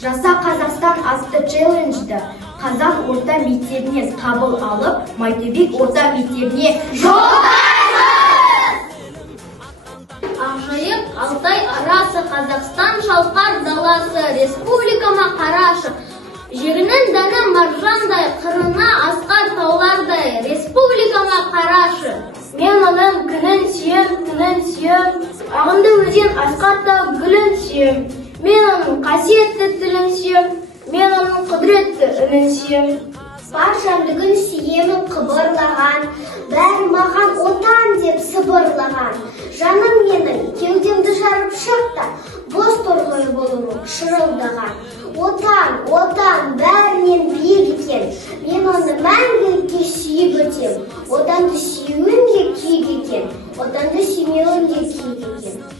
Жаса Қазақстан атты челленджді Қазақ орта мектебінен қабыл алып, Майтөбе орта мектебіне жолдаймыз! Ақжайық, Алтай арасы, Қазақстан шалқар даласы, республикама қарашы. Жерінің дәні маржандай, қырына асқар таулардай, республикама қарашы. Мен оның күнін сүйем, түнін сүйем, ағынды өзен асқар тау гүлін сүйем. Мен оның қасиетті тілін сүйем, мен оның құдіретті үнін сүйем. Бар жәндігін сүйемін қыбырлаған, бәрі маған отан деп сыбырлаған. Жаным менің кеудемді жарып шықта, бос торғай болуым шырылдаған. Отан, отан, бәрінен биік екен, мен оны мәңгілікке сүйіп өтем. Отанды сүюім де күйік екен, отанды сүймеуім де күйік екен.